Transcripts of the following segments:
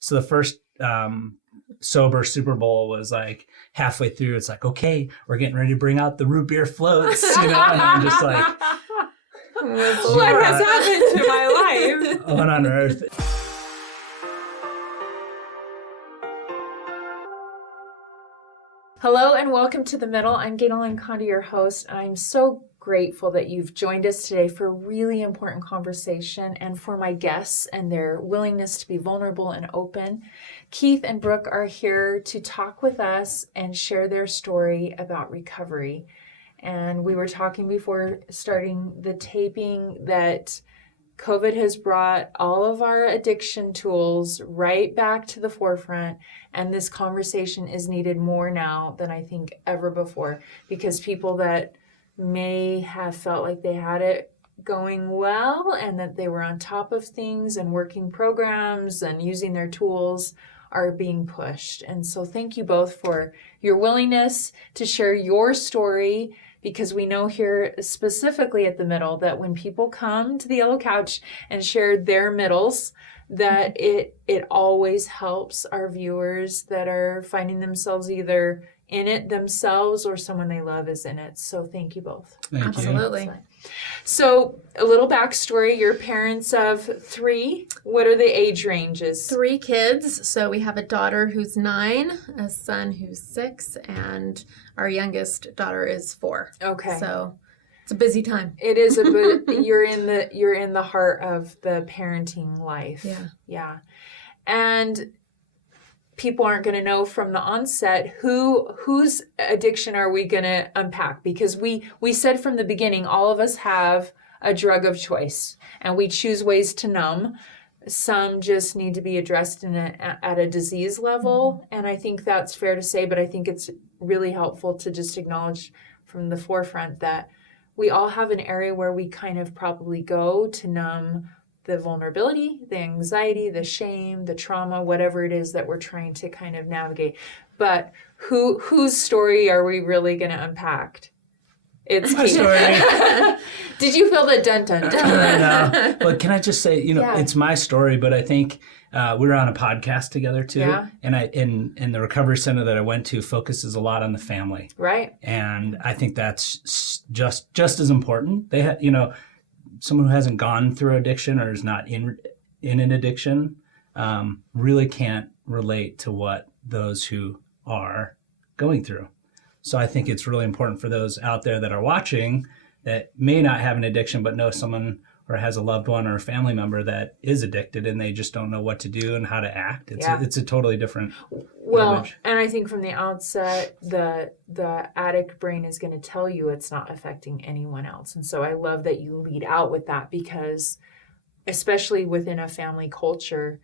So the first sober Super Bowl was like halfway through. It's like, okay, we're getting ready to bring out the root beer floats, and I'm just like, what has happened to my life? what on earth? Hello and welcome to The Middle. I'm GANEL-LYN, your host. I'm so grateful that you've joined us today for a really important conversation and for my guests and their willingness to be vulnerable and open. Keith and Brooke are here to talk with us and share their story about recovery. And we were talking before starting the taping that COVID has brought all of our addiction tools right back to the forefront, and this conversation is needed more now than I think ever before, because people that may have felt like they had it going well and that they were on top of things and working programs and using their tools are being pushed. And so thank you both for your willingness to share your story, because we know here specifically at The Middle that when people come to the yellow couch and share their middles, that it always helps our viewers that are finding themselves either in it themselves or someone they love is in it. So thank you both. Thank you. Absolutely. So a little backstory, you're parents of 3. What are the age ranges? 3 kids. So we have a daughter who's 9, a son who's 6, and our youngest daughter is 4. Okay. So it's a busy time. It is a bit, you're in the heart of the parenting life. Yeah. And people aren't going to know from the onset whose addiction are we going to unpack, because we said from the beginning all of us have a drug of choice and we choose ways to numb. Some just need to be addressed at a disease level, and I think that's fair to say, but I think it's really helpful to just acknowledge from the forefront that we all have an area where we kind of probably go to numb the vulnerability, the anxiety, the shame, the trauma, whatever it is that we're trying to kind of navigate. But whose story are we really going to unpack? It's My story. Did you feel the dun-dun? No. But can I just say, Yeah. It's my story, but I think we were on a podcast together too. Yeah. And in the recovery center that I went to focuses a lot on the family. Right. And I think that's just as important. They someone who hasn't gone through addiction or is not in an addiction really can't relate to what those who are going through. So I think it's really important for those out there that are watching that may not have an addiction but know someone or has a loved one or a family member that is addicted and they just don't know what to do and how to act. It's a totally different language. And I think from the outset, the addict brain is going to tell you it's not affecting anyone else. And so I love that you lead out with that, because especially within a family culture,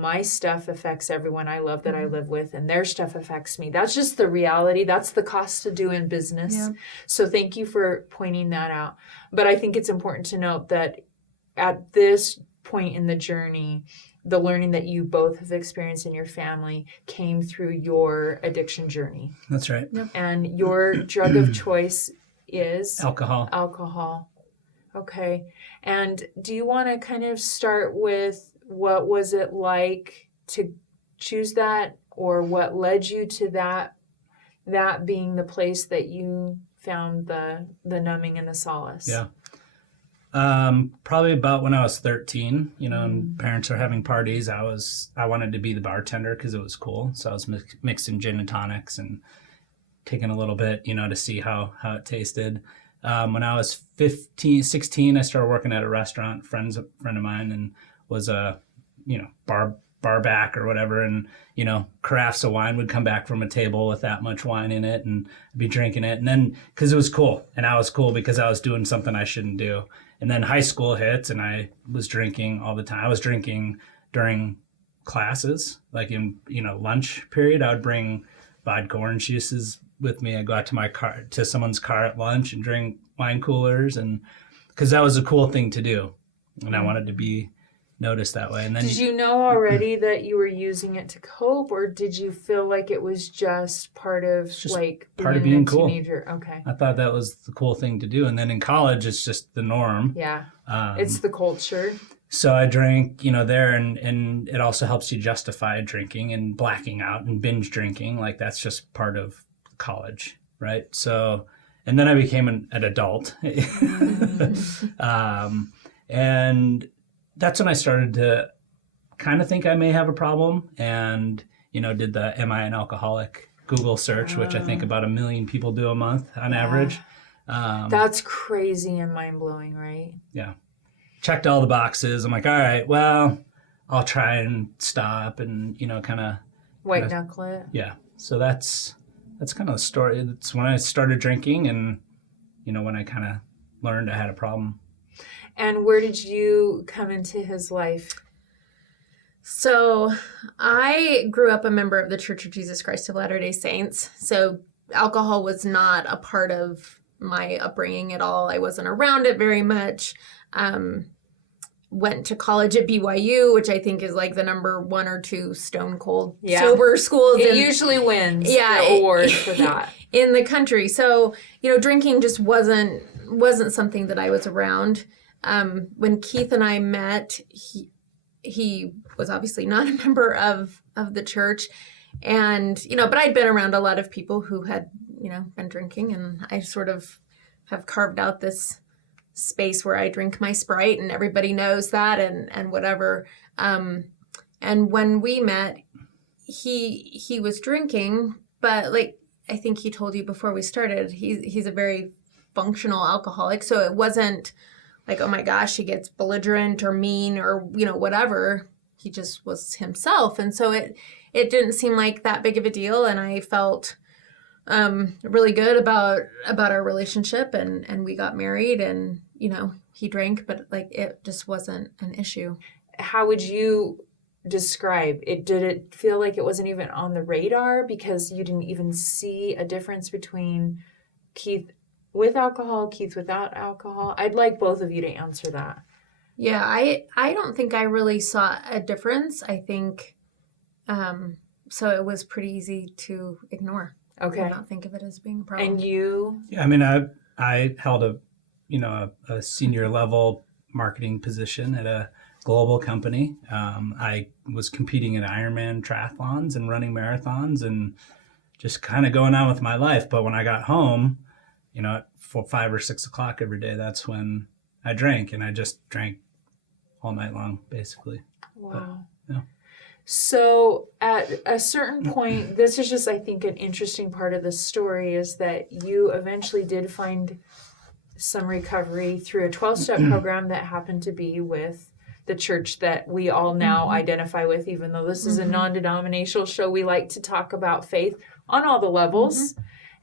my stuff affects everyone I love that I live with, and their stuff affects me. That's just the reality. That's the cost of doing business. Yeah. So thank you for pointing that out. But I think it's important to note that at this point in the journey, the learning that you both have experienced in your family came through your addiction journey. That's right. Yep. And your drug of choice is? Alcohol. Okay. And do you want to kind of start with what was it like to choose that, or what led you to that being the place that you found the numbing and the solace? Yeah. Probably about when I was 13, and parents are having parties. I wanted to be the bartender because it was cool. So I was mixing gin and tonics and taking a little bit, to see how it tasted. When I was 16, I started working at a restaurant. A friend of mine, and was a, bar back or whatever. And, carafes of wine would come back from a table with that much wine in it, and I'd be drinking it. And then, cause it was cool, and I was cool because I was doing something I shouldn't do. And then high school hits, and I was drinking all the time. I was drinking during classes, like in, lunch period. I would bring vodka orange juices with me. I'd go out to someone's car at lunch and drink wine coolers, and because that was a cool thing to do. And I wanted to be noticed that way. And then did you know already that you were using it to cope, or did you feel like it was just part of being a cool? Teenager? Okay. I thought that was the cool thing to do. And then in college, it's just the norm. Yeah. It's the culture. So I drank, there, and it also helps you justify drinking and blacking out and binge drinking. Like that's just part of college, right? So, and then I became an adult. And that's when I started to kind of think I may have a problem, and, did the Am I an Alcoholic Google search, which I think about 1 million people do a month on average. That's crazy and mind-blowing, right? Yeah. Checked all the boxes. I'm like, all right, well, I'll try and stop and, kind of. White knuckle it. Yeah. So that's kind of the story. It's when I started drinking and, when I kind of learned I had a problem. And where did you come into his life? So I grew up a member of the Church of Jesus Christ of Latter-day Saints. So alcohol was not a part of my upbringing at all. I wasn't around it very much. Went to college at BYU, which I think is like the number 1 or 2 stone cold sober schools. It usually wins the award for that in the country. So, drinking just wasn't something that I was around. When Keith and I met, he was obviously not a member of the church, and but I'd been around a lot of people who had been drinking, and I sort of have carved out this space where I drink my Sprite and everybody knows that and whatever. And when we met, he was drinking, but like I think he told you before we started, he's a very functional alcoholic. So it wasn't like, oh my gosh, he gets belligerent or mean or, whatever. He just was himself. And so it didn't seem like that big of a deal. And I felt really good about our relationship, and we got married, and he drank, but like it just wasn't an issue. How would you describe it? Did it feel like it wasn't even on the radar because you didn't even see a difference between Keith with alcohol, Keith without alcohol? I'd like both of you to answer that. Yeah, I don't think I really saw a difference. I think so it was pretty easy to ignore. Okay. And not think of it as being a problem. And you? Yeah, I mean, I held a senior level marketing position at a global company. I was competing in Ironman triathlons and running marathons and just kind of going on with my life. But when I got home, at 5 or 6 o'clock every day, that's when I drank, and I just drank all night long, basically. Wow. But, yeah. So at a certain point, this is just, I think, an interesting part of the story is that you eventually did find some recovery through a 12-step program that happened to be with the church that we all now identify with, even though this is a non-denominational show. We like to talk about faith on all the levels.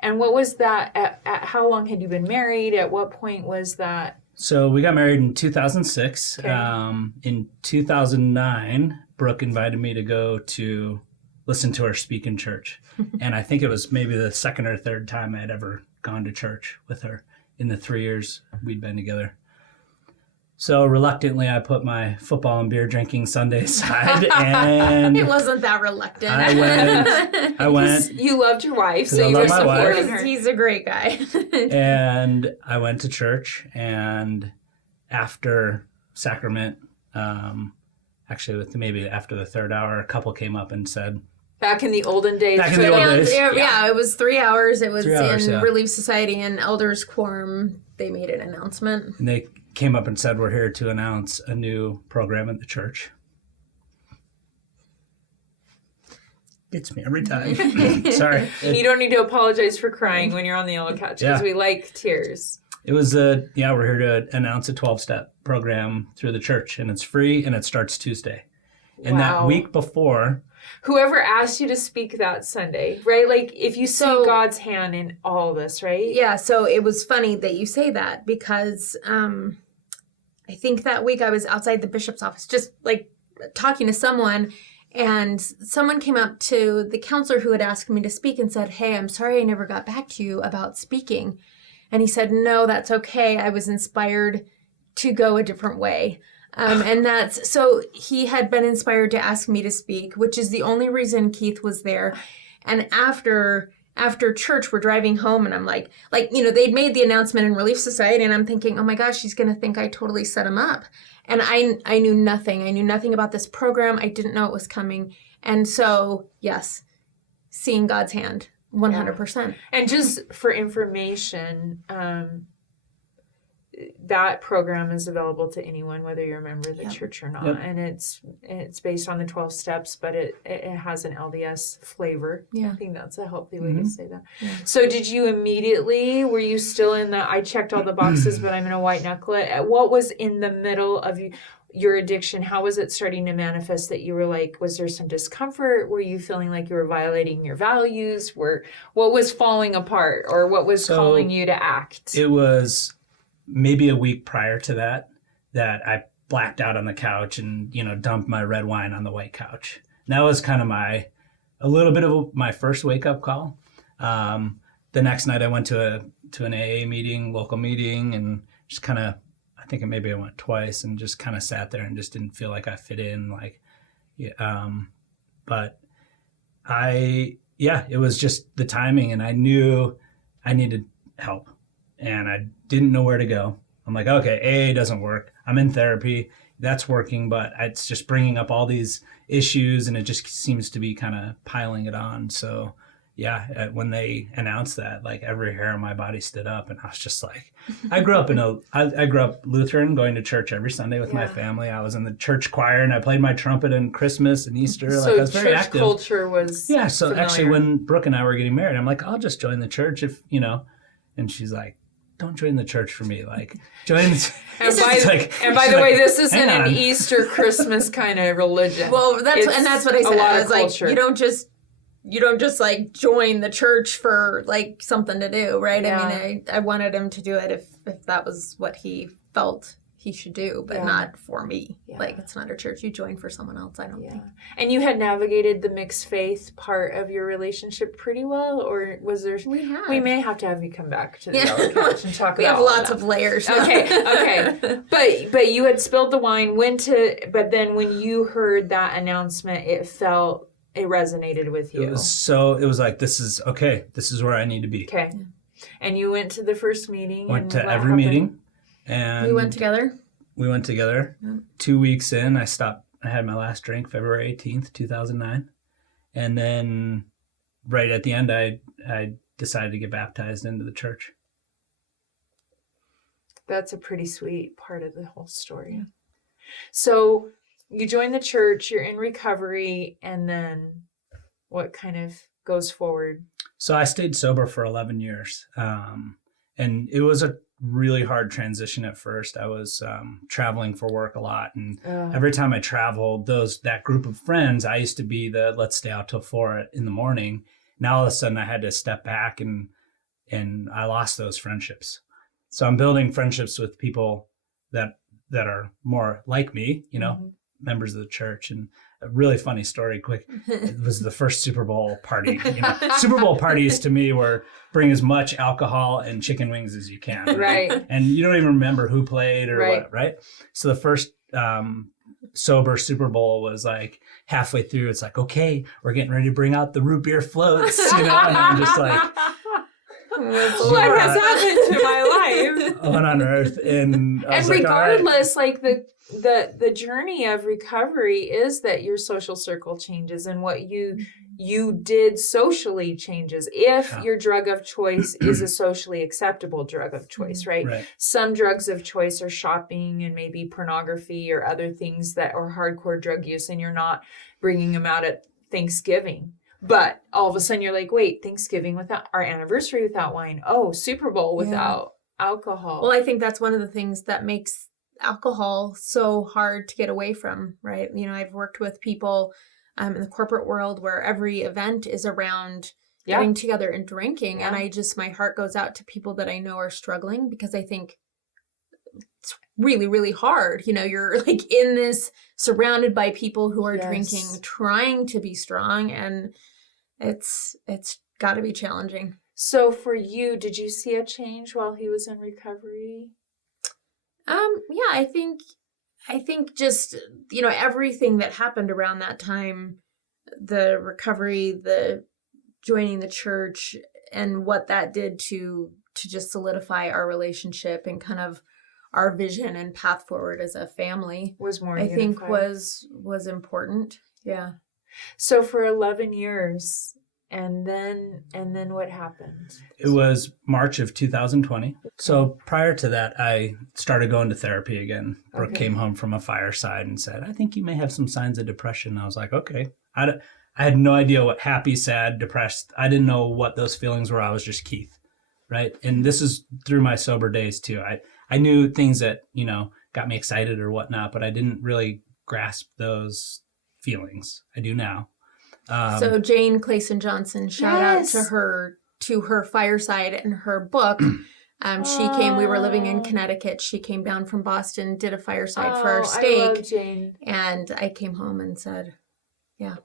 And what was that? At how long had you been married? At what point was that? So we got married in 2006. Okay. In 2009, Brooke invited me to go to listen to her speak in church. And I think it was maybe the second or third time I had ever gone to church with her in the 3 years we'd been together. So reluctantly, I put my football and beer drinking Sunday aside, and it wasn't that reluctant. I went. You loved your wife, so I you love were my wife. supporting her. He's a great guy. And I went to church, and after sacrament, actually with maybe after the third hour, a couple came up and said, Back in the olden days. Yeah, it was 3 hours. It was 3 hours, in Relief Society and Elders Quorum. They made an announcement. and they came up and said, we're here to announce a new program at the church. Gets me every time. Sorry. And you don't need to apologize for crying when you're on the yellow couch because we like tears. It was we're here to announce a 12-step program through the church, and it's free, and it starts Tuesday. And that week before, whoever asked you to speak that Sunday, right? Like if you see God's hand in all this, right? Yeah, so it was funny that you say that because I think that week I was outside the bishop's office just like talking to someone, and someone came up to the counselor who had asked me to speak and said, "Hey, I'm sorry I never got back to you about speaking." And he said, "No, that's okay. I was inspired to go a different way." And that's, so he had been inspired to ask me to speak, which is the only reason Keith was there. And after after church, we're driving home, and I'm like, they'd made the announcement in Relief Society, and I'm thinking, oh my gosh, she's going to think I totally set him up. And I knew nothing. I knew nothing about this program. I didn't know it was coming. And so, yes, seeing God's hand, 100%. Yeah. And just for information, that program is available to anyone, whether you're a member of the church or not. Yep. And it's based on the 12 steps, but it has an LDS flavor. Yeah. I think that's a healthy way to say that. Yeah. So did you were you still in I checked all the boxes, but I'm in a white knucklet. What was in the middle of your addiction? How was it starting to manifest that you were like, was there some discomfort? Were you feeling like you were violating your values? What was falling apart, or what was calling you to act? It was maybe a week prior to that I blacked out on the couch and, dumped my red wine on the white couch. And that was kind of a little bit of my first wake up call. The next night I went to an AA meeting, local meeting, and just kind of, I think maybe I went twice, and just kind of sat there and just didn't feel like I fit in. But it was just the timing, and I knew I needed help. And I didn't know where to go. I'm like, okay, AA doesn't work. I'm in therapy. That's working, but it's just bringing up all these issues, and it just seems to be kind of piling it on. So, when they announced that, like, every hair on my body stood up, and I was just like, I grew up Lutheran, going to church every Sunday with my family. I was in the church choir, and I played my trumpet in Christmas and Easter. So I was very active. Culture was so familiar. Actually, when Brooke and I were getting married, I'm like, I'll just join the church if, and she's like, don't join the church for me. Like, join. And by the way, this isn't an Easter, Christmas kind of religion. Well, that's what I said. I was like, you don't just like join the church for like something to do, right? Yeah. I mean, I wanted him to do it if that was what he felt he should do, but not for me. Yeah. Like, it's not a church you join for someone else, I don't think. And you had navigated the mixed faith part of your relationship pretty well, or was there... We may have to have you come back to the Yellow Couch and talk about We have lots of layers. Okay. But you had spilled the wine, but then when you heard that announcement, it resonated with you. It was like, this is where I need to be. Okay. Yeah. And you went to the first meeting. Went to every meeting. And we went together. Yeah. 2 weeks in, I had my last drink February 18th, 2009. And then right at the end, I decided to get baptized into the church. That's a pretty sweet part of the whole story. Yeah. So you join the church, you're in recovery, and then what kind of goes forward? So I stayed sober for 11 years. And it was a really hard transition at first. I was traveling for work a lot, and every time I traveled, that group of friends, I used to be the let's stay out till 4 in the morning. Now all of a sudden I had to step back, and I lost those friendships. So I'm building friendships with people that are more like me, members of the church. And a really funny story, quick. It was the first Super Bowl party. Super Bowl parties to me were bring as much alcohol and chicken wings as you can. Right. And you don't even remember who played or what, right? So the first sober Super Bowl was like halfway through. It's like, okay, we're getting ready to bring out the root beer floats, and I'm just like, what has happened to my life? What on earth? And regardless, like the journey of recovery is that your social circle changes, and what you did socially changes. If your drug of choice is a socially acceptable drug of choice, right? Some drugs of choice are shopping and maybe pornography or other things that are hardcore drug use, and you're not bringing them out at Thanksgiving. But all of a sudden you're like, wait, Thanksgiving without our anniversary without wine. Oh, Super Bowl without alcohol. Well, I think that's one of the things that makes alcohol so hard to get away from, right? I've worked with people in the corporate world where every event is around getting together and drinking. Yeah. And my heart goes out to people that I know are struggling, because I think it's really, really hard. You're like in this surrounded by people who are drinking, trying to be strong, and it's got to be challenging. So for you, did you see a change while he was in recovery? I think just, everything that happened around that time, the recovery, the joining the church and what that did to just solidify our relationship and kind of our vision and path forward as a family Was more I think unified. was important. Yeah. So for 11 years, and then what happened? It was March of 2020. So prior to that, I started going to therapy again. Brooke Okay. came home from a fireside and said, I think you may have some signs of depression. I was like, okay. I had no idea what happy, sad, depressed. I didn't know what those feelings were. I was just Keith, right? And this is through my sober days too. I knew things that, got me excited or whatnot, but I didn't really grasp those feelings. I do now. So Jane Clayson Johnson, shout out Yes. to her fireside and her book. She came, we were living in Connecticut. She came down from Boston, did a fireside for our I love stake. Jane. And I came home and said, yeah,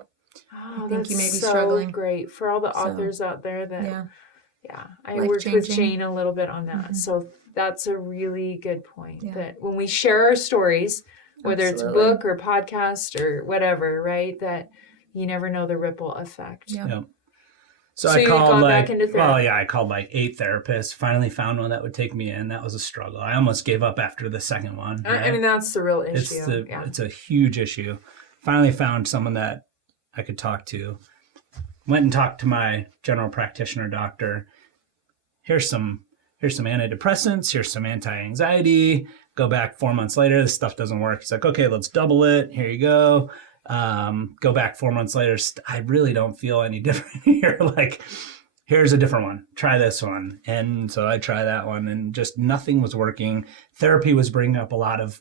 Oh, I think you may be that's struggling. Great for all the So, authors out there that yeah. I worked with Life-changing. Jane a little bit on that. Mhm. So that's a really good point. Yeah. That when we share our stories, whether Absolutely. it's book or podcast or whatever, right? That you never know the ripple effect. Yeah. Yep. So So I you'd called gone like, back into therapy. well, yeah, I called like 8 therapists. Finally found one that would take me in. That was a struggle. I almost gave up after the second one. I right? mean, that's the real issue. It's a huge issue. Finally found someone that I could talk to. Went and talked to my general practitioner doctor. Here's some antidepressants. Here's some anti-anxiety. Go back 4 months later. This stuff doesn't work. He's like, okay, let's double it. Here you go. Go back 4 months later. I really don't feel any different here. Like, here's a different one. Try this one. And so I try that one, and just nothing was working. Therapy was bringing up a lot of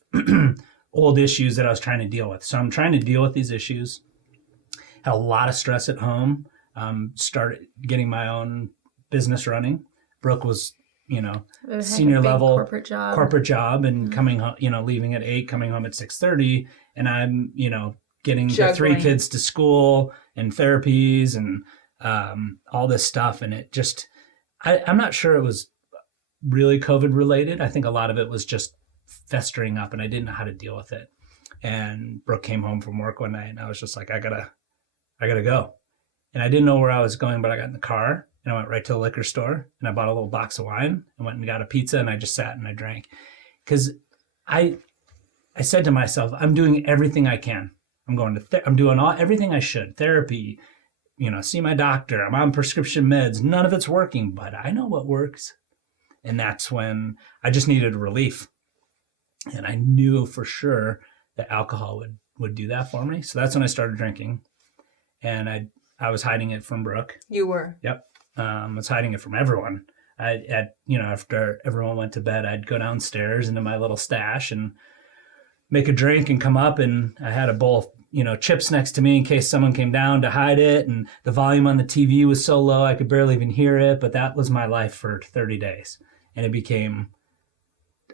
old issues that I was trying to deal with. So I'm trying to deal with these issues. Had a lot of stress at home. Started getting my own business running. Brooke was, Had senior a big level corporate job. and coming home, leaving at 8, coming home at 6:30, and I'm, getting the 3 Juggling. kids to school and therapies and all this stuff. And it just, I'm not sure it was really COVID related. I think a lot of it was just festering up, and I didn't know how to deal with it. And Brooke came home from work one night, and I was just like, I gotta go. And I didn't know where I was going, but I got in the car and I went right to the liquor store and I bought a little box of wine and went and got a pizza, and I just sat and I drank. Because I said to myself, I'm doing everything I can. I'm going to, I'm doing everything I should. Therapy, see my doctor. I'm on prescription meds. None of it's working, but I know what works. And that's when I just needed relief. And I knew for sure that alcohol would do that for me. So that's when I started drinking. And I was hiding it from Brooke. You were. Yep. I was hiding it from everyone. After everyone went to bed, I'd go downstairs into my little stash and make a drink and come up, and I had a bowl of, chips next to me in case someone came down to hide it. And the volume on the TV was so low I could barely even hear it. But that was my life for 30 days. And it became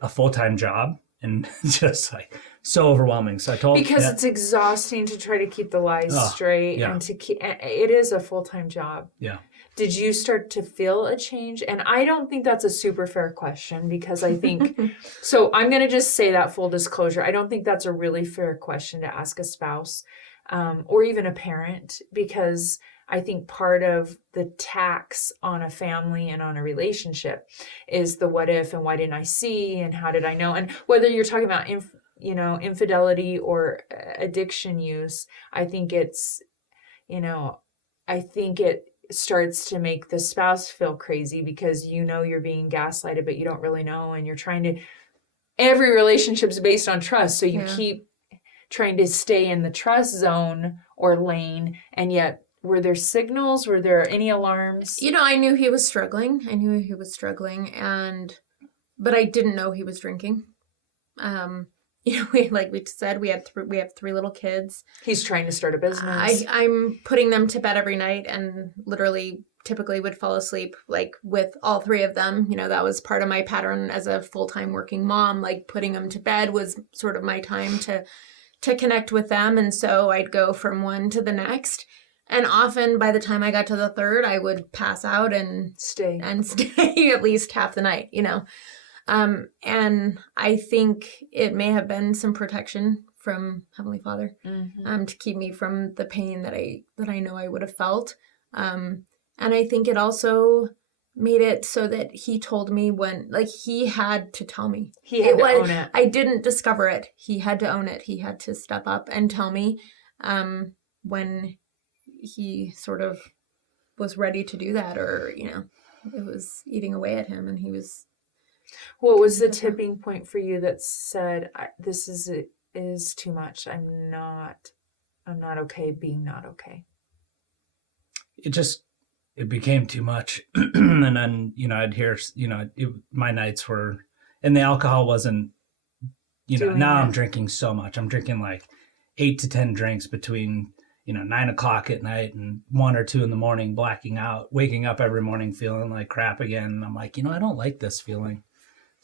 a full-time job and just like so overwhelming. So I told Because it's exhausting to try to keep the lies straight and to keep, it is a full-time job. Yeah. Did you start to feel a change? And I don't think that's a super fair question, because I think, so I'm going to just say that full disclosure. I don't think that's a really fair question to ask a spouse or even a parent, because I think part of the tax on a family and on a relationship is the what if and why didn't I see and how did I know? And whether you're talking about, infidelity or addiction use, I think it's, it starts to make the spouse feel crazy because you're being gaslighted, but you don't really know. And you're trying to, every relationship is based on trust. So you keep trying to stay in the trust zone or lane. And yet, were there signals? Were there any alarms? I knew he was struggling. But I didn't know he was drinking. Like we said, we have 3 little kids. He's trying to start a business. I'm putting them to bed every night, and literally typically would fall asleep like with all 3 of them. That was part of my pattern as a full-time working mom. Like putting them to bed was sort of my time to connect with them. And so I'd go from one to the next. And often by the time I got to the 3rd, I would pass out and stay at least half the night, And I think it may have been some protection from Heavenly Father, to keep me from the pain that I know I would have felt. And I think it also made it so that he told me when, like, he had to tell me. He had to own it. I didn't discover it. He had to own it. He had to step up and tell me when he sort of was ready to do that, or, you know, it was eating away at him and he was. What was the tipping point for you that said, this is too much. I'm not okay being not okay? It became too much. And then, you know, I'd hear, you know, my nights were, and the alcohol wasn't, you know, now I'm drinking so much. I'm drinking like 8 to 10 drinks between, you know, 9 o'clock at night and 1 or 2 in the morning, blacking out, waking up every morning feeling like crap again. And I'm like, you know, I don't like this feeling.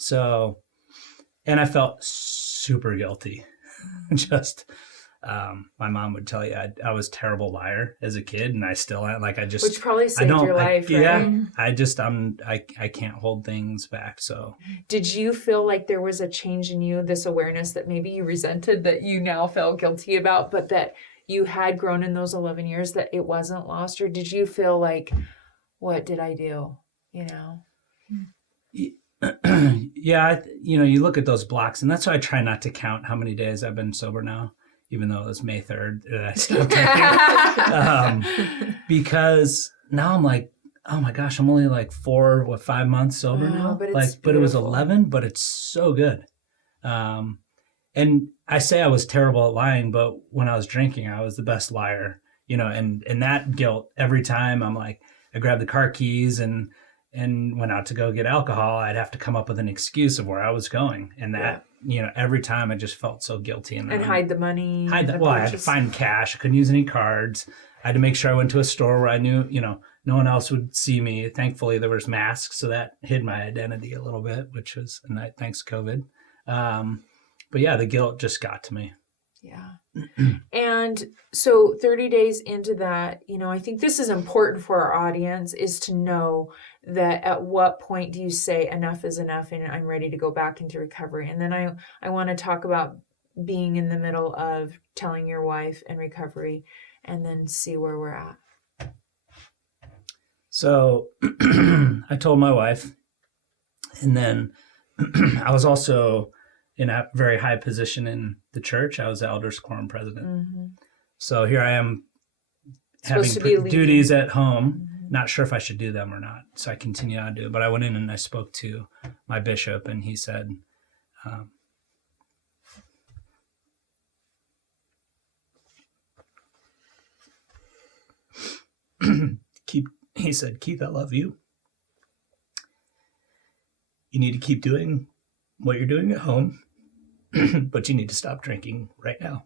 So, and I felt super guilty. Just, my mom would tell you I was a terrible liar as a kid, and I still am. Like, which probably saved your life, right? Yeah, I can't hold things back. So, did you feel like there was a change in you, this awareness that maybe you resented that you now felt guilty about, but that you had grown in those 11 years, that it wasn't lost? Or did you feel like, what did I do? You know? Yeah, you know, you look at those blocks, and that's why I try not to count how many days I've been sober now, even though it was May 3rd that I stopped drinking. Because now I'm like, oh my gosh, I'm only like 5 months sober now. But it was 11, but it's so good. And I say I was terrible at lying, but when I was drinking, I was the best liar, you know, and that guilt every time I'm like, I grabbed the car keys and went out to go get alcohol, I'd have to come up with an excuse of where I was going. And that, you know, every time I just felt so guilty. And hide the money. I had to find cash. I couldn't use any cards. I had to make sure I went to a store where I knew, you know, no one else would see me. Thankfully, there was masks, so that hid my identity a little bit, which was a night, thanks COVID. But yeah, the guilt just got to me. Yeah. And so 30 days into that, you know, I think this is important for our audience, is to know that at what point do you say enough is enough and I'm ready to go back into recovery. And then I want to talk about being in the middle of telling your wife and recovery, and then see where we're at. So I told my wife, and then I was also in a very high position in the church. I was the elders quorum president. Mm-hmm. So here I am having duties at home. Mm-hmm. Not sure if I should do them or not. So I continue on to do it. But I went in and I spoke to my bishop, and he said, Keith, I love you. You need to keep doing what you're doing at home, but you need to stop drinking right now.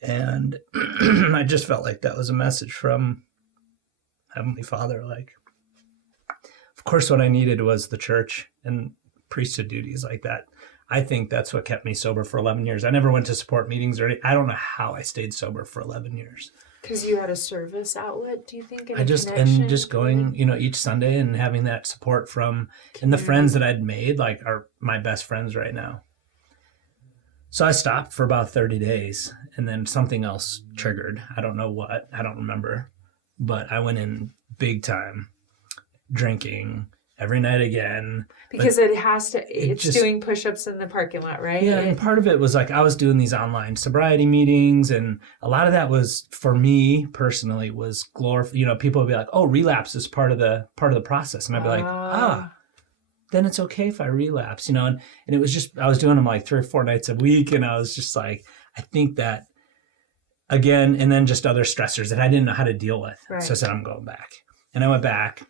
And I just felt like that was a message from Heavenly Father. Like, of course, what I needed was the church and priesthood duties like that. I think that's what kept me sober for 11 years. I never went to support meetings or anything. I don't know how I stayed sober for 11 years. Because you had a service outlet, do you think? Just going, you know, each Sunday and having that support from, and the friends that I'd made, like, are my best friends right now. So I stopped for about 30 days, and then something else triggered. I don't know what, I don't remember, but I went in big time drinking every night again. Because it's doing push-ups in the parking lot, right? Yeah, and part of it was like I was doing these online sobriety meetings, and a lot of that was, for me personally, was you know, people would be like, oh, relapse is part of the process. And I'd be like, then it's okay if I relapse, you know? And it was just, I was doing them like 3 or 4 nights a week, and I was just like, I think that, again, and then just other stressors that I didn't know how to deal with. Right. So I said, I'm going back. And I went back.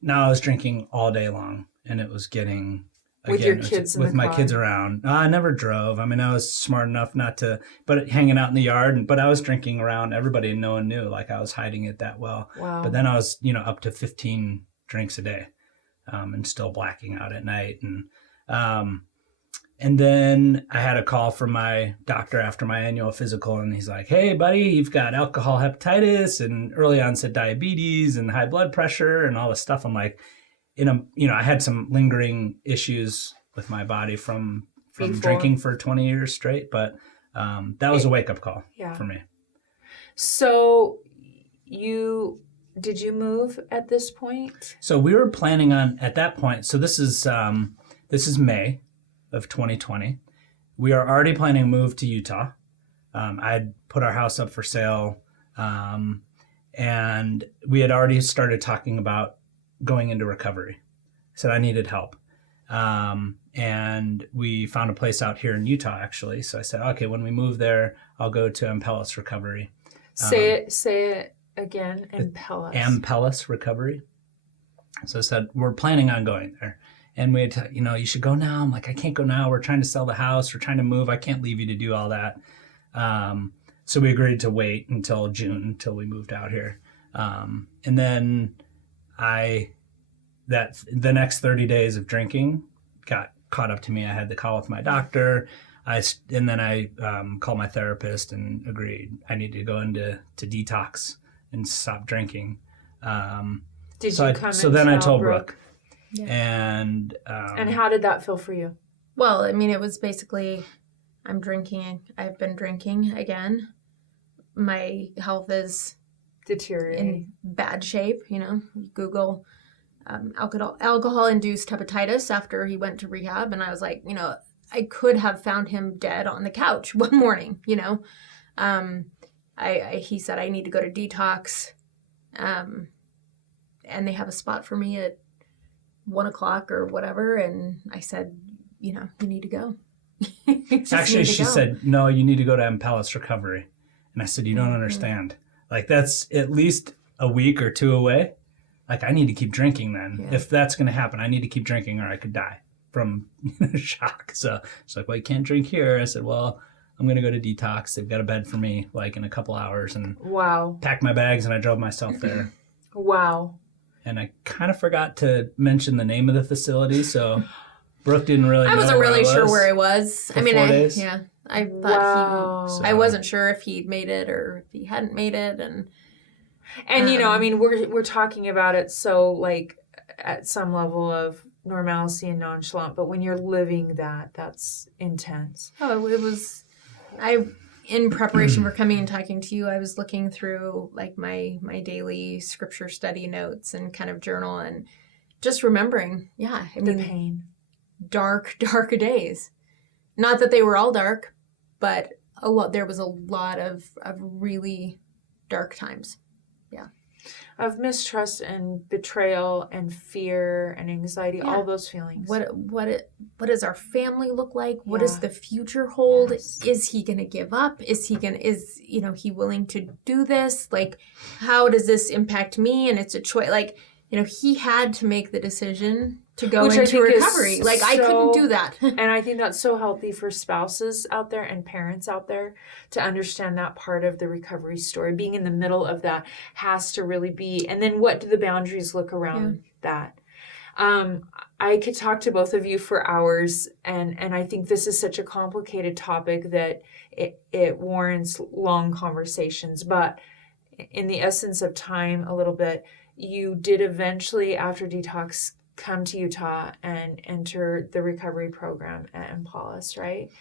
Now I was drinking all day long, and it was getting, with your kids with my kids around. I never drove. I mean, I was smart enough not to, but hanging out in the yard. But I was drinking around everybody, and no one knew. Like, I was hiding it that well. Wow. But then I was, you know, up to 15 drinks a day, and still blacking out at night. And then I had a call from my doctor after my annual physical, and he's like, hey, buddy, you've got alcohol hepatitis and early onset diabetes and high blood pressure and all this stuff. I'm like, you know, I had some lingering issues with my body from drinking for 20 years straight, but that was a wake-up call for me. So did you move at this point? So we were planning on at that point. So this is May of 2020. We are already planning to move to Utah. I'd put our house up for sale, and we had already started talking about going into recovery. Said I needed help, and we found a place out here in Utah actually. So I said, okay, when we move there, I'll go to Ampellis Recovery. Say it again. Ampellis. Ampellis Recovery. So I said, we're planning on going there. And we had, you should go now. I'm like, I can't go now. We're trying to sell the house. We're trying to move. I can't leave you to do all that. So we agreed to wait until June until we moved out here. And then the next 30 days of drinking got caught up to me. I had the call with my doctor. And then I called my therapist and agreed I needed to go into detox and stop drinking. So then I told Brooke. Yeah. And how did that feel for you? Well, I mean, it was basically, I'm drinking. I've been drinking again. My health is deteriorating, in bad shape. Google alcohol-induced hepatitis after he went to rehab, and I was like, I could have found him dead on the couch one morning. He said I need to go to detox, and they have a spot for me at 1:00 or whatever, and I said, you need to go. Actually, she said, no, you need to go to Ampellis Recovery. And I said, you don't understand. Like, that's at least a week or two away. Like, I need to keep drinking then. Yeah. If that's going to happen, I need to keep drinking or I could die from shock. So she's like, well, you can't drink here. I said, well, I'm going to go to detox. They've got a bed for me, like, in a couple hours. And wow. Packed my bags and I drove myself there. Wow. And I kind of forgot to mention the name of the facility, so Brooke didn't really know. I wasn't really sure where it was. I mean, 4 days. I thought wow. I wasn't sure if he'd made it or if he hadn't made it, and I mean, we're talking about it so like at some level of normalcy and nonchalant, but when you're living that's intense. Oh, it was. In preparation for coming and talking to you, I was looking through like my daily scripture study notes and kind of journal and just remembering, the pain. Dark days. Not that they were all dark, but there was a lot of really dark times. Yeah. Of mistrust and betrayal and fear and anxiety, all those feelings. What does our family look like? What does the future hold? Yes. Is he going to give up? Is he willing to do this? Like, how does this impact me? And it's a choice. Like, he had to make the decision to go into recovery. Like, I couldn't do that. And I think that's so healthy for spouses out there and parents out there to understand that part of the recovery story. Being in the middle of that has to really be. And then what do the boundaries look around that? I could talk to both of you for hours, and I think this is such a complicated topic that it warrants long conversations. But in the essence of time, a little bit, you did eventually, after detox, come to Utah and enter the recovery program at Ampellis, right?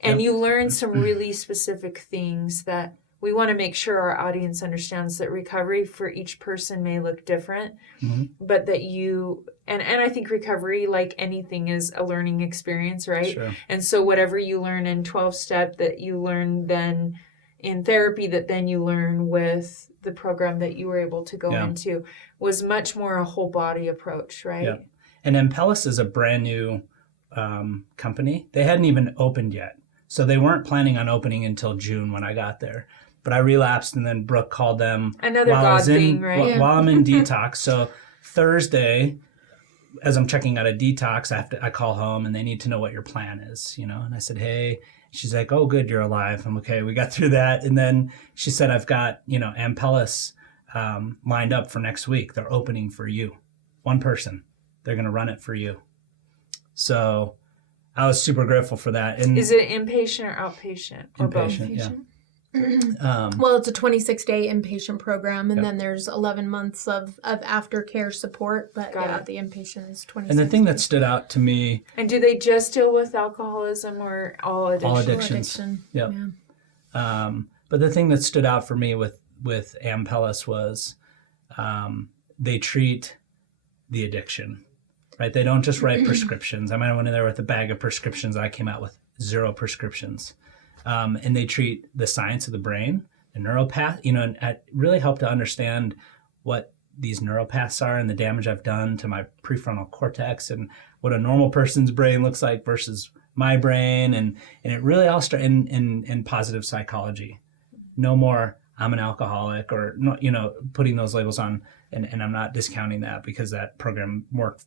And you learned some really specific things that we want to make sure our audience understands, that recovery for each person may look different, but that and I think recovery, like anything, is a learning experience, right? Sure. And so whatever you learn in 12-step that you learn then in therapy, that then you learn with the program that you were able to go into, was much more a whole body approach, right? Yeah. And Ampellis is a brand new company. They hadn't even opened yet. So they weren't planning on opening until June when I got there. But I relapsed, and then Brooke called them. Another God thing, right? While I'm in detox. So Thursday, as I'm checking out a detox, I call home, and they need to know what your plan is, And I said, hey. She's like, oh, good, you're alive. I'm okay. We got through that. And then she said, I've got, Ampellis lined up for next week. They're opening for you. One person. They're going to run it for you. So I was super grateful for that. And is it inpatient or outpatient? Or inpatient, both? Well, it's a 26-day inpatient program, and then there's 11 months of aftercare support. But the inpatient is 26. And the thing that stood out to me. And do they just deal with alcoholism or all addictions? All addictions. Yep. Yeah. But the thing that stood out for me with with Ampellis was they treat the addiction, right? They don't just write prescriptions. I might have went in there with a bag of prescriptions. I came out with 0 prescriptions. And they treat the science of the brain, the neuropath, and it really helped to understand what these neuropaths are and the damage I've done to my prefrontal cortex and what a normal person's brain looks like versus my brain. And it really all started in positive psychology. No more, I'm an alcoholic, or, putting those labels on. And I'm not discounting that, because that program worked,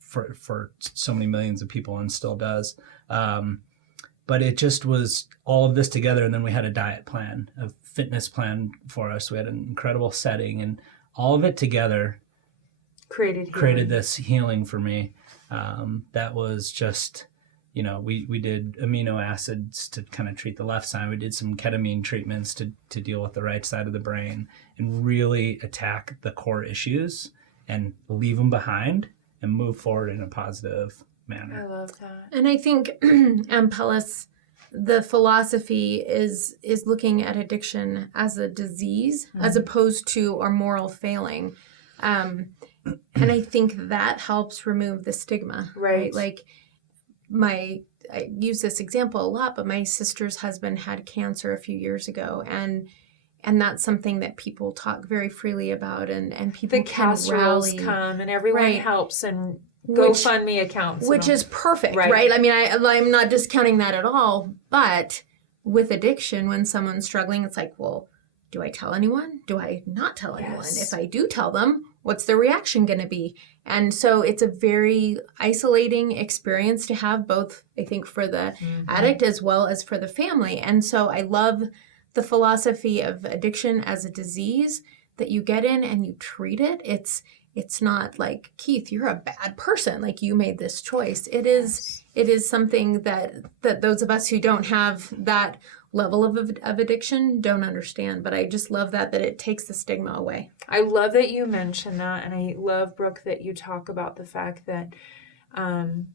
for so many millions of people and still does. But it just was all of this together. And then we had a diet plan, a fitness plan for us. We had an incredible setting, and all of it together created this healing for me. That was just, we did amino acids to kind of treat the left side. We did some ketamine treatments to deal with the right side of the brain, and really attack the core issues and leave them behind and move forward in a positive manner. I love that. And I think Ampellis, the philosophy is looking at addiction as a disease, as opposed to a moral failing. And I think that helps remove the stigma. Right. Like I use this example a lot, but my sister's husband had cancer a few years ago, and that's something that people talk very freely about, and people The can casseroles rally. come, and everyone Right. helps, and GoFundMe accounts. Which is perfect, Right. right? I mean, I'm not discounting that at all. But with addiction, when someone's struggling, it's like, well, do I tell anyone? Do I not tell anyone? Yes. If I do tell them, what's their reaction going to be? And so it's a very isolating experience to have, both, I think, for the addict as well as for the family. And so I love the philosophy of addiction as a disease that you get in and you treat it. It's not like, Keith, you're a bad person, like you made this choice. It is something that those of us who don't have that level of addiction don't understand. But I just love that it takes the stigma away. I love that you mentioned that, and I love, Brooke, that you talk about the fact that, and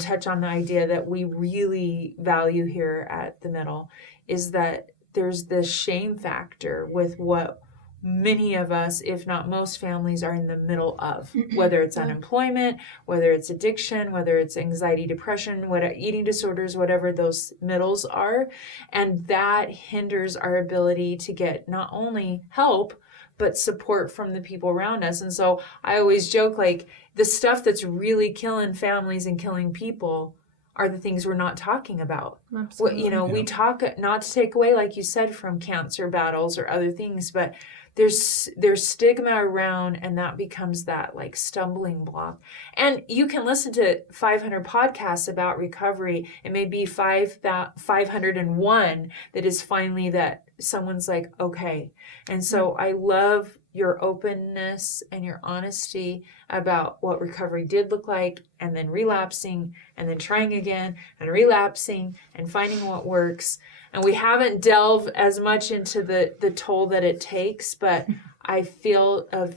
touch on the idea that we really value here at the Middle, is that there's this shame factor with what many of us, if not most families, are in the middle of, whether it's unemployment, whether it's addiction, whether it's anxiety, depression, eating disorders, whatever those middles are. And that hinders our ability to get not only help, but support from the people around us. And so I always joke, like, the stuff that's really killing families and killing people are the things we're not talking about. Absolutely. We talk, not to take away, like you said, from cancer battles or other things, but there's stigma around, and that becomes that like stumbling block. And you can listen to 500 podcasts about recovery. It may be 501 that is finally that someone's like, okay. And so I love your openness and your honesty about what recovery did look like, and then relapsing, and then trying again, and relapsing, and finding what works. And we haven't delved as much into the toll that it takes, but I feel of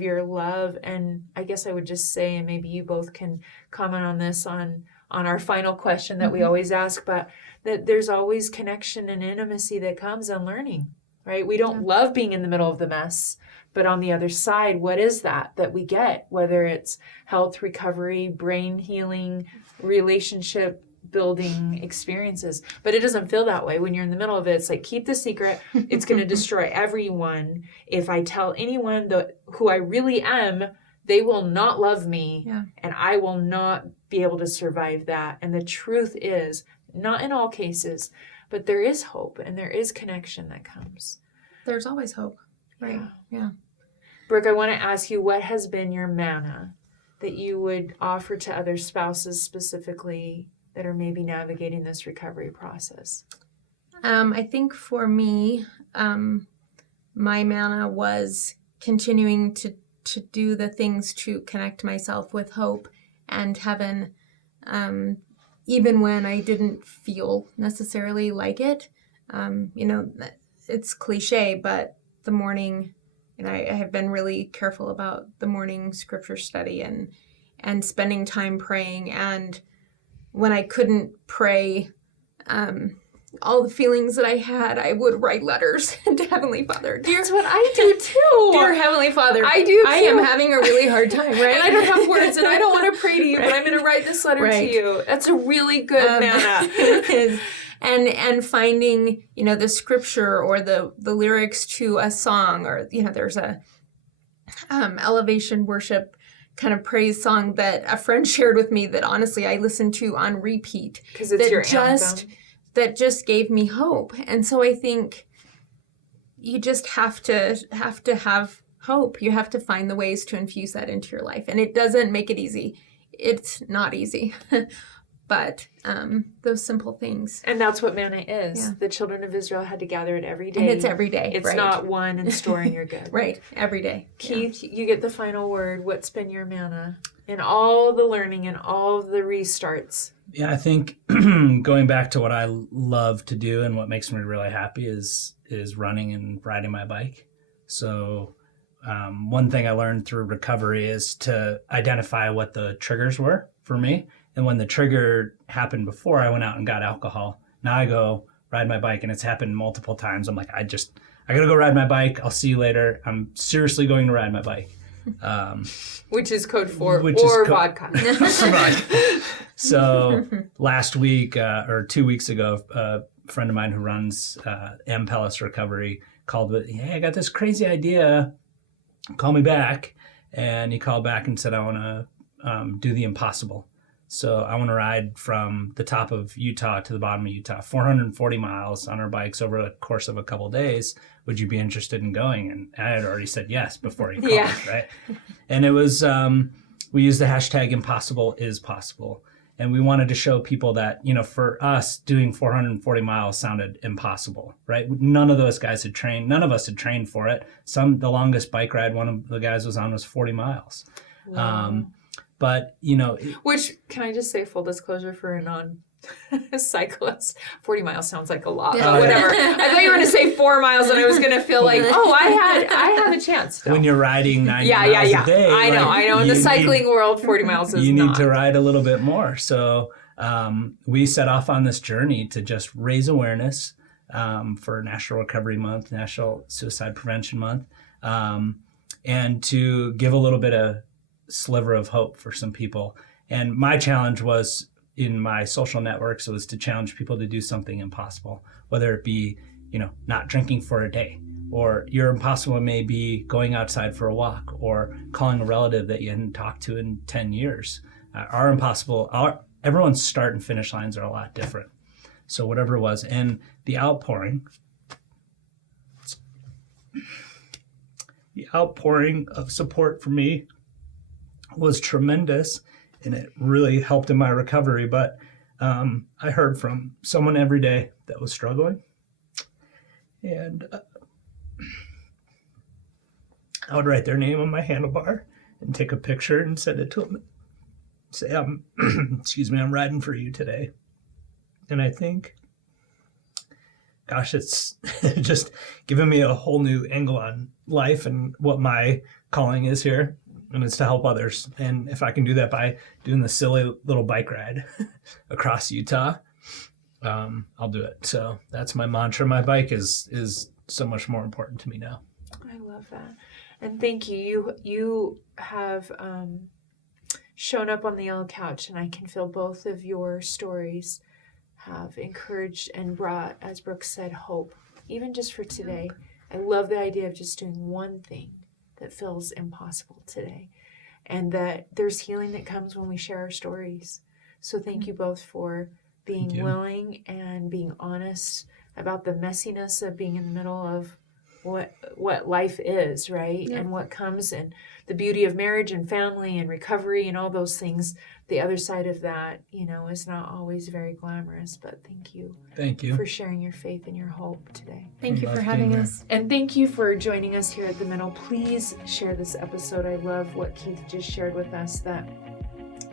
your love. And I guess I would just say, and maybe you both can comment on this on our final question that we always ask, but that there's always connection and intimacy that comes in learning, right? We don't love being in the middle of the mess, but on the other side, what is that we get? Whether it's health, recovery, brain healing, relationship building experiences. But it doesn't feel that way when you're in the middle of it. It's like, keep the secret. It's going to destroy everyone. If I tell anyone who I really am, they will not love me, and I will not be able to survive that. And the truth is, not in all cases, but there is hope, and there is connection that comes. There's always hope. Right. Yeah. Brooke, I want to ask you, what has been your manna that you would offer to other spouses specifically that are maybe navigating this recovery process? I think for me, my manna was continuing to do the things to connect myself with hope and heaven, even when I didn't feel necessarily like it. It's cliche, but the morning, I have been really careful about the morning scripture study and spending time praying. And when I couldn't pray, all the feelings that I had, I would write letters to Heavenly Father. That's what I do too. Dear Heavenly Father, I do too. I am having a really hard time, right? And I don't have words, and I don't want to pray to you, but I'm going to write this letter Right. to you. That's a really good manna. It is. And finding, the scripture or the lyrics to a song, or, there's a elevation worship kind of praise song that a friend shared with me that honestly I listened to on repeat. Because it's your anthem. That just gave me hope. And so I think you just have to have hope. You have to find the ways to infuse that into your life. And it doesn't make it easy. It's not easy. But those simple things. And that's what manna is. Yeah. The children of Israel had to gather it every day. And it's every day. It's right. not one and store and you're good. Right. Every day. Keith, you get the final word. What's been your manna in all the learning and all the restarts? Yeah, I think going back to what I love to do and what makes me really happy is running and riding my bike. So one thing I learned through recovery is to identify what the triggers were for me. And when the trigger happened before, I went out and got alcohol. Now I go ride my bike, and it's happened multiple times. I'm like, I got to go ride my bike. I'll see you later. I'm seriously going to ride my bike. Which is code for vodka. So last week or 2 weeks ago, a friend of mine who runs Ampellis Recovery called with, hey, I got this crazy idea. Call me back. And he called back and said, I want to do the impossible. So I want to ride from the top of Utah to the bottom of Utah, 440 miles on our bikes over the course of a couple of days. Would you be interested in going? And I had already said yes before he called, right? And it was, we used the hashtag impossible is possible. And we wanted to show people that, for us, doing 440 miles sounded impossible, right? None of those guys had trained. None of us had trained for it. The longest bike ride one of the guys was on was 40 miles. Wow. But, Which, can I just say, full disclosure for a non-cyclist, 40 miles sounds like a lot, but whatever. I thought you were going to say 4 miles, and I was going to feel like, I have a chance. When you're riding 90 miles a day. I know. In the cycling world, 40 miles is you not. need to ride a little bit more. So we set off on this journey to just raise awareness for National Recovery Month, National Suicide Prevention Month, and to give a little bit of sliver of hope for some people. And my challenge was in my social networks was to challenge people to do something impossible, whether it be, not drinking for a day, or your impossible may be going outside for a walk, or calling a relative that you hadn't talked to in 10 years. Everyone's start and finish lines are a lot different. So whatever it was, and the outpouring of support for me was tremendous, and it really helped in my recovery. But I heard from someone every day that was struggling, and I would write their name on my handlebar and take a picture and send it to them. Say, I'm riding for you today. And I think, gosh, it's just given me a whole new angle on life and what my calling is here. And it's to help others. And if I can do that by doing the silly little bike ride across Utah, I'll do it. So that's my mantra. My bike is so much more important to me now. I love that. And thank you. You have shown up on the yellow couch, and I can feel both of your stories have encouraged and brought, as Brooke said, hope, even just for today. I love the idea of just doing one thing that feels impossible today, and that there's healing that comes when we share our stories. So thank you both for being willing and being honest about the messiness of being in the middle of what life is, right? Yeah. And what comes, and the beauty of marriage and family and recovery and all those things. The other side of that, is not always very glamorous, but thank you. Thank you for sharing your faith and your hope today. Thank you for having us. And thank you for joining us here at The Middle. Please share this episode. I love what Keith just shared with us, that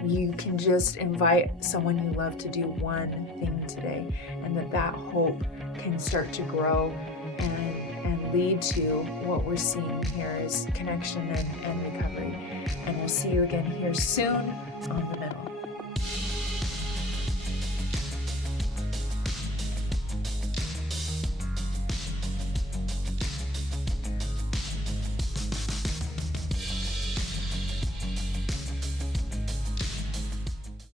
you can just invite someone you love to do one thing today, and that hope can start to grow and lead to what we're seeing here is connection and recovery. And we'll see you again here soon on The Middle.